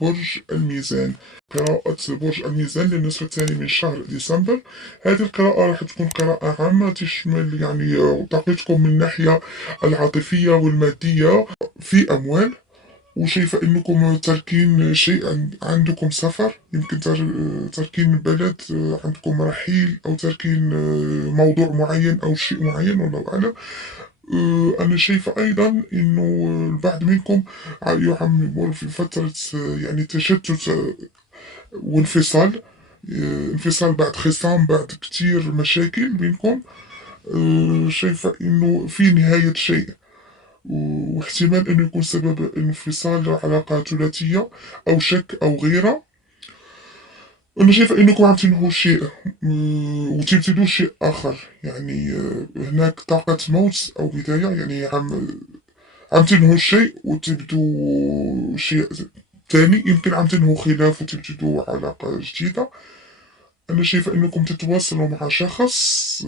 برج الميزان. قراءة برج الميزان للنصف الثاني من شهر ديسمبر. هذه القراءة راح تكون قراءة عامة تشمل طاقتكم من الناحية العاطفية والمادية في أموال، وشايفة إنكم تاركين شيء، عندكم سفر، يمكن تاركين بلد، عندكم رحيل، أو تاركين موضوع معين أو شيء معين، والله أعلم. أنا شايفة أيضا إنه البعض منكم يعمر في فترة يعني تشتت وانفصال، انفصال بعد خصام، بعد كتير مشاكل بينكم. شايفة إنه في نهاية شيء، واحتمال أنه يكون سبب انفصال علاقة ثلاثية أو شك أو غيرة. أنا شايفة أنكم عم تنهوا شيء وتبتدوا شيء آخر، يعني هناك طاقة موت أو بداية، يعني عم تنهوا شيء وتبدوا شيء تاني، يمكن عم تنهوا خلاف وتبتدوا علاقة جديدة. أنا شايفة أنكم تتواصلوا مع شخص،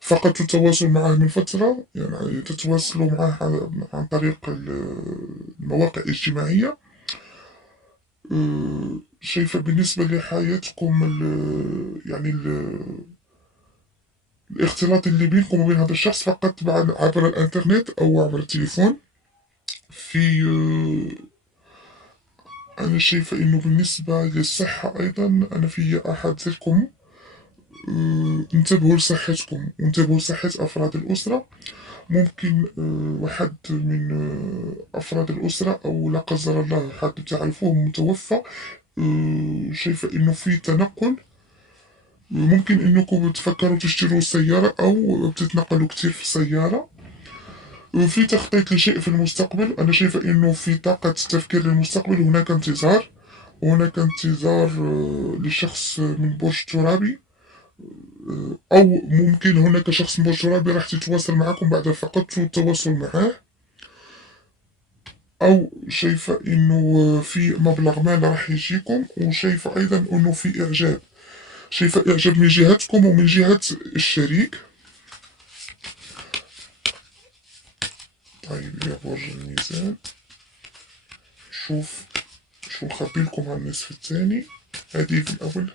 فقدتوا التواصل معه من فترة، يعني تتواصلوا معه عن طريق المواقع الاجتماعية. شايفة بالنسبة لحياتكم يعني الاختلاط اللي بينكم وبين هذا الشخص فقط عبر الانترنت أو عبر التليفون. في أنا شايفة إنه بالنسبة للصحة أيضا، أنا في أحذركم، انتبهوا لصحتكم وانتبهوا لصحة أفراد الأسرة. ممكن واحد من أفراد الأسرة، أو لا قدر الله حد تعرفوه متوفى. شايفة إنه في تنقل، ممكن إنكم تفكروا تشتروا سيارة أو بتتنقلوا كتير في السيارة. في تخطيط لشيء في المستقبل. أنا شايفة إنه في طاقة تفكير للمستقبل، هناك انتظار، وهناك انتظار لشخص من برج ترابي، أو ممكن هناك شخص من برج ترابي راح تتواصل معكم بعد فقدتوا التواصل معه. أو شايفة إنه في مبلغ مال راح يجيكم، وشايفة أيضا إنه في إعجاب، شايفة إعجاب من جهتكم ومن جهة الشريك. طيب يا برج الميزان، شوف شو نخبيلكم عن النصف الثاني. هذه في الأول.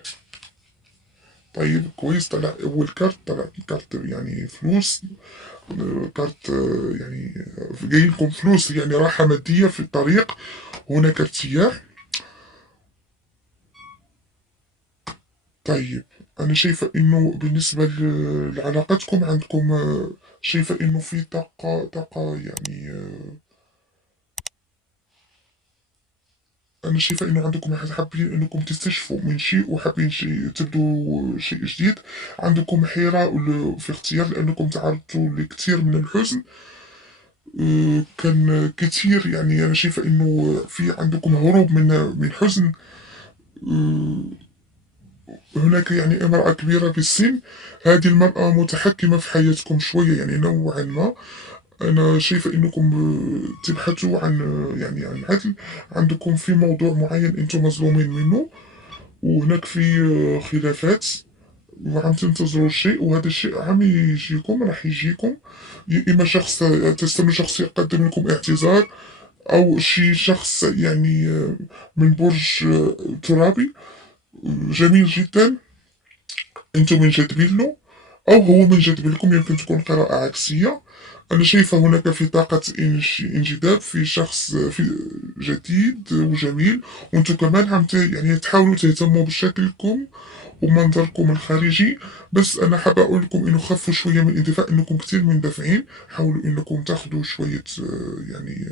طيب كويس، طلع أول كارت، طلع كارت يعني فلوس، كارت يعني جايلكم فلوس، يعني راحة مادية في الطريق، هناك ارتياح. طيب أنا شايفة إنه بالنسبة لعلاقتكم عندكم، شايفة إنه في طاقة يعني، أنا شايفة إنه عندكم حابين إنكم تستشفوا من شيء، وحابين تبدوا شيء جديد. عندكم حيرة في اختيار، لأنكم تعرضتوا لكثير من الحزن. كان كتير، يعني أنا شايفة إنه في عندكم هروب من حزن. آه، هناك يعني امرأة كبيرة بالسن، هذه المرأة متحكمة في حياتكم شوية، يعني نوعا ما. أنا شايفة إنكم تبحثوا عن يعني عن عدل، عندكم في موضوع معين أنتم مظلومين منه، وهناك في خلافات، وعم تنتظروا الشيء، وهذا الشيء عم يجيكم، راح يجيكم. يا إما شخص تستنوا شخص يقدم لكم اعتذار، أو شي شخص يعني من برج ترابي، جميل جدا، انتم منجذبين له، او هو منجذب لكم، يمكن تكون قراءة عكسية. انا شايفة هناك في طاقة انجذاب في شخص في جديد وجميل، وانتم كمان يعني تحاولوا تهتموا بشكلكم ومنظركم الخارجي. بس انا حابة اقول لكم انه خفوا شوية من الاندفاع، انكم كتير مندفعين، حاولوا انكم تاخدوا شوية يعني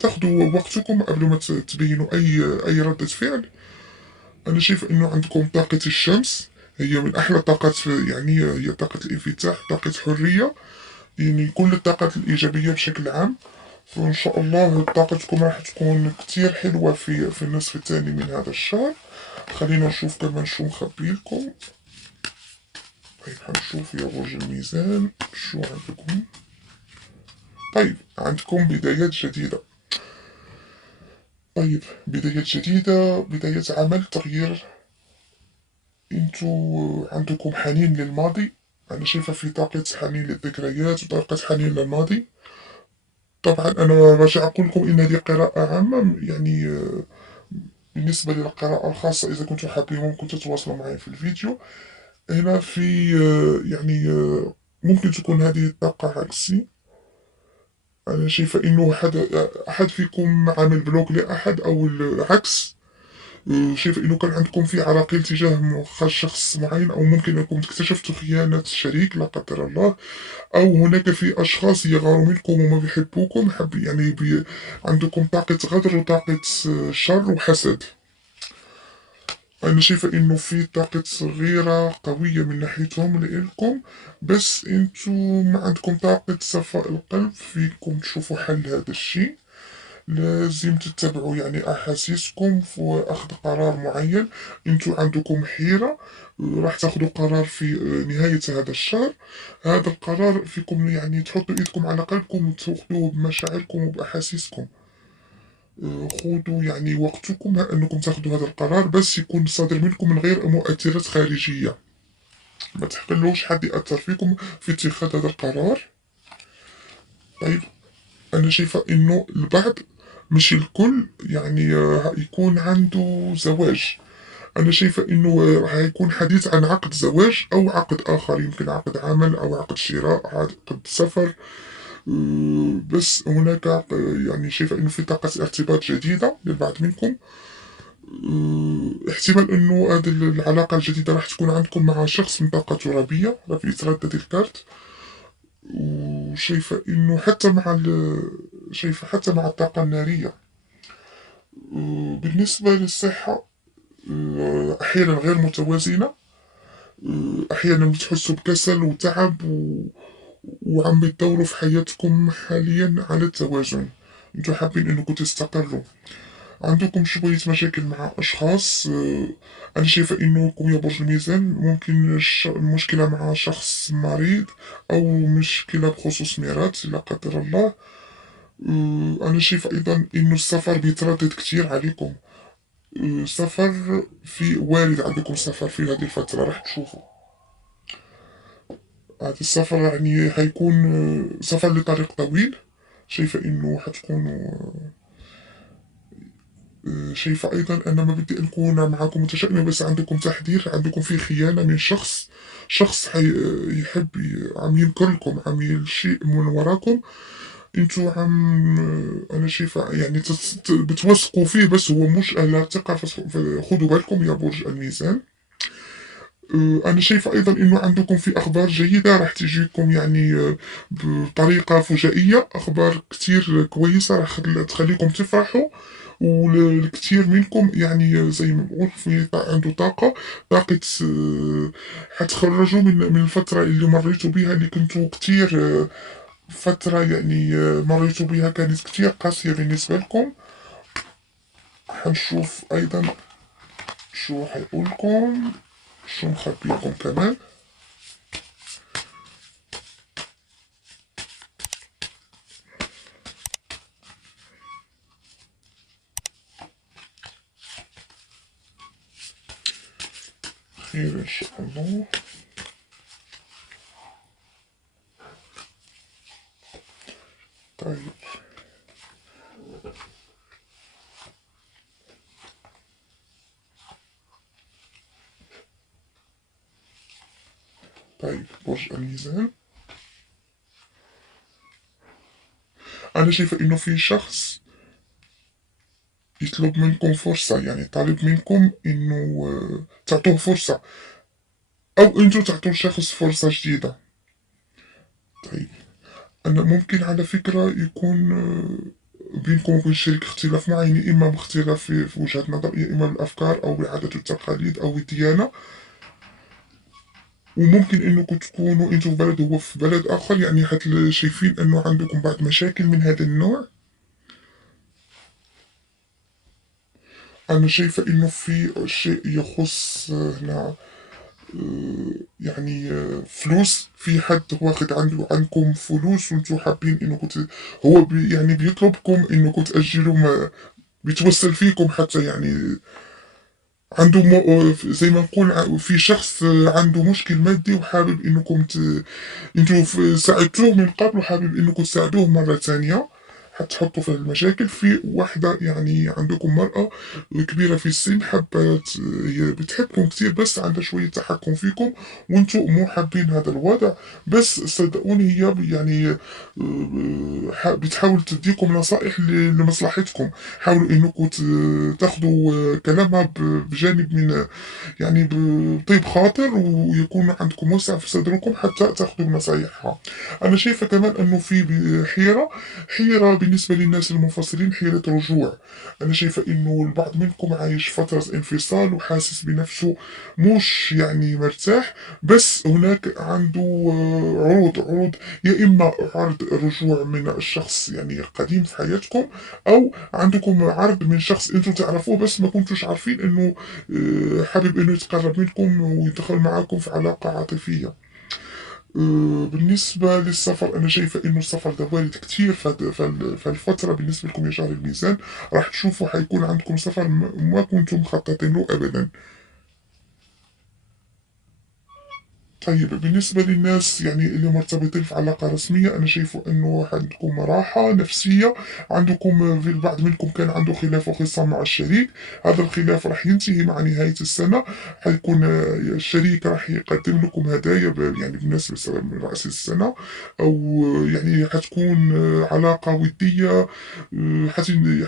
تاخدوا وقتكم قبل ما تبينوا اي ردة فعل. أنا شايف إنه عندكم طاقة الشمس، هي من أحلى الطاقات، يعني هي طاقة الانفتاح، طاقة حرية، يعني كل الطاقات الإيجابية بشكل عام. فإن شاء الله طاقتكم راح تكون كتير حلوة في النصف الثاني من هذا الشهر. خلينا نشوف كمان شو مخبيلكم. طيب هنشوف يا برج الميزان شو عندكم. طيب عندكم بدايات جديدة. طيب بدايات جديدة، بداية عمل، تغيير. انتوا عندكم حنين للماضي. انا شايفة في طاقة حنين للذكريات وطاقة حنين للماضي. طبعا أنا راجع أقول لكم إن هذه قراءة عامة، يعني بالنسبة للقراءة الخاصة إذا كنتم حابين ممكن تتواصلوا معي في الفيديو. هنا في يعني ممكن تكون هذه الطاقة عكسي. أنا شايفة إنه أحد فيكم عامل بلوك لأحد أو العكس. شايفة إنه كان عندكم في عراقيل تجاه شخص معين، أو ممكن أنكم اكتشفتوا خيانة شريك لا قدر الله، أو هناك في أشخاص يغاروا منكم وما بيحبوكم، يعني عندكم طاقة غدر وطاقة شر وحسد. أنا شايفة إنه في طاقة غيرة قوية من ناحيتهم لإلكم، بس انتو ما عندكم طاقة صفاء القلب فيكم تشوفوا حل هذا الشيء. لازم تتبعوا يعني أحاسيسكم في أخذ قرار معين. انتو عندكم حيرة، راح تاخدوا قرار في نهاية هذا الشهر. هذا القرار فيكم يعني تحطوا إيدكم على قلبكم وتاخدوه بمشاعركم وبأحاسيسكم. خذوا يعني وقتكم أنكم تاخدوا هذا القرار، بس يكون صادر منكم من غير مؤثرات خارجية. ما تخلوش حد يأثر فيكم في اتخاذ هذا القرار. طيب، أنا شايفة إنه البعض مش الكل يعني يكون عنده زواج. أنا شايفة إنه راح يكون حديث عن عقد زواج أو عقد آخر، يمكن عقد عمل أو عقد شراء، عقد سفر. بس هناك يعني شايفة إنه في طاقة ارتباط جديدة للبعض منكم. احتمال إنه هذه العلاقة الجديدة راح تكون عندكم مع شخص من طاقة ترابية، في يتردد الكارت. وشايفة إنه حتى شايفة حتى مع الطاقة النارية. بالنسبة للصحة، أحيانا غير متوازنة. أحيانا بتحسوا بكسل وتعب وعم بتدوروا في حياتكم حاليا على التوازن. انتوا حابين انكم تستقروا. عندكم شوية مشاكل مع أشخاص. أنا شايفة إنكم يا برج الميزان ممكن مشكلة مع شخص مريض، أو مشكلة بخصوص ميراث لا قدر الله. أنا شايفة أيضا إنه السفر بيتردد كتير عليكم. سفر في وارد عندكم سفر في هذه الفترة راح تشوفوا. هذا السفر يعني هيكون سفر لطريق طويل. شايفة إنه حتكونوا شايفة أيضا أنا ما بدي أكون معكم متشائمة، بس عندكم تحذير، عندكم في خيانة من شخص يحب عم ينكر لكم، عم يعمل شيء من وراكم. انتوا أنا شايفة يعني بتوثقوا فيه، بس هو مش أهل ثقة. خدوا بالكم يا برج الميزان. أنا شايفة أيضا إنه عندكم في أخبار جيدة راح تجيكم، يعني بطريقة فجائية. أخبار كتير كويسة راح تخليكم تفرحوا. والكثير منكم يعني زي ما بقول في عنده طاقة حتخرجوا من الفترة اللي مريتوا بيها، اللي كنتوا كتير فترة يعني مريتوا بيها كانت كتير قاسية بالنسبة لكم. حنشوف أيضا شو حيقولكم، شو مخبيكم كمان. خير إن شاء الله. طيب، برج الميزان. أنا شايفة إنه في شخص يطلب منكم فرصة، يعني طالب منكم إنه تعطوه فرصة، أو أنتوا تعطوا الشخص فرصة جديدة. طيب، أنا ممكن على فكرة يكون بينكم وبين الشريك اختلاف معين، إما باختلاف في وجهة نظر، يا إما بالأفكار أو بالعادات والتقاليد أو الديانة. وممكن إنكم تكونوا أنتوا في بلد وهو في بلد آخر، يعني حتى شايفين إنه عندكم بعض مشاكل من هذا النوع. أنا شايفة إنه في شيء يخص هنا يعني فلوس. في حد واخد عنكم فلوس وانتوا حابين انكم هو يعني بيطلبكم انكم تأجلوا، ما بيتوسل فيكم حتى يعني عنده زي ما نقول في شخص عنده مشكل مادي وحابب انكم انتوا ساعدتوه من قبل وحابب انكم تساعدوه مرة ثانية. حتحطوا في المشاكل. في واحدة يعني عندكم مرأة كبيرة في السن حابة هي بتحبكم كتير بس عندها شوية تحكم فيكم وانتم مو حابين هذا الوضع. بس صدقوني هي يعني بتحاول تديكم نصائح لمصلحتكم. حاولوا انكم تاخدوا كلامها بجانب من يعني بطيب خاطر ويكون عندكم وسع في صدركم حتى تاخدوا بنصايحها. انا شايفه كمان انه في حيره بالنسبه للناس المنفصلين، حيره رجوع. انا شايفه انه البعض منكم عايش فتره انفصال وحاسس بنفسه مش يعني مرتاح، بس هناك عنده عروض، يا اما عرض رجوع من الشخص يعني قديم في حياتكم، او عندكم عرض من شخص انتم تعرفوه بس ما كنتوش عارفين انه حابب انه يتقرب منكم ويدخل معاكم في علاقة عاطفية. بالنسبة للسفر أنا شايفة إنه السفر ده وارد كتير فالفترة بالنسبة لكم يا شهر الميزان راح تشوفوا حيكون عندكم سفر ما كنتم مخططين له أبدا. طيب بالنسبة للناس يعني اللي مرتبطين في علاقة رسمية أنا شايفه إنه عندكم راحة نفسية. عندكم في البعض منكم كان عنده خلاف وخصام مع الشريك، هذا الخلاف راح ينتهي مع نهاية السنة. حيكون الشريك راح يقدم لكم هدايا يعني بالنسبة لرأس السنة، أو يعني حتكون علاقة ودية.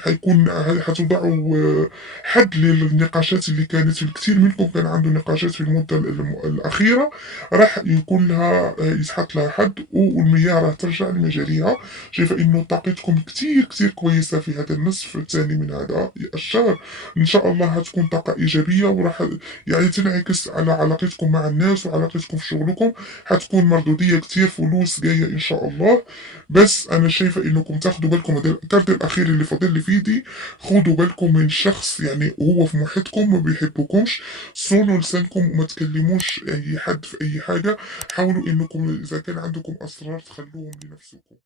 حيكون حتوضعوا حد للنقاشات اللي كانت. الكثير منكم كان عنده نقاشات في المدة الأخيرة، راح يكون لها يتحط لها حد والمياه راح ترجع لمجاريها. شايفة انه طاقتكم كتير كويسة في هذا النصف الثاني من هذا الشهر. ان شاء الله هتكون طاقة ايجابية وراح يعني تنعكس على علاقتكم مع الناس وعلاقتكم في شغلكم. هتكون مردودية كتير، فلوس جاية ان شاء الله. بس انا شايفة انكم تاخدوا بالكم. هذا الكارت الاخير اللي فاضل لي في ايدي، خدوا بالكم من شخص يعني هو في محيطكم ما بيحبكمش. صونوا لسانكم وما تكلموش اي حد في اي حاجة. حاولوا انكم اذا كان عندكم اسرار تخلوهم لنفسكم.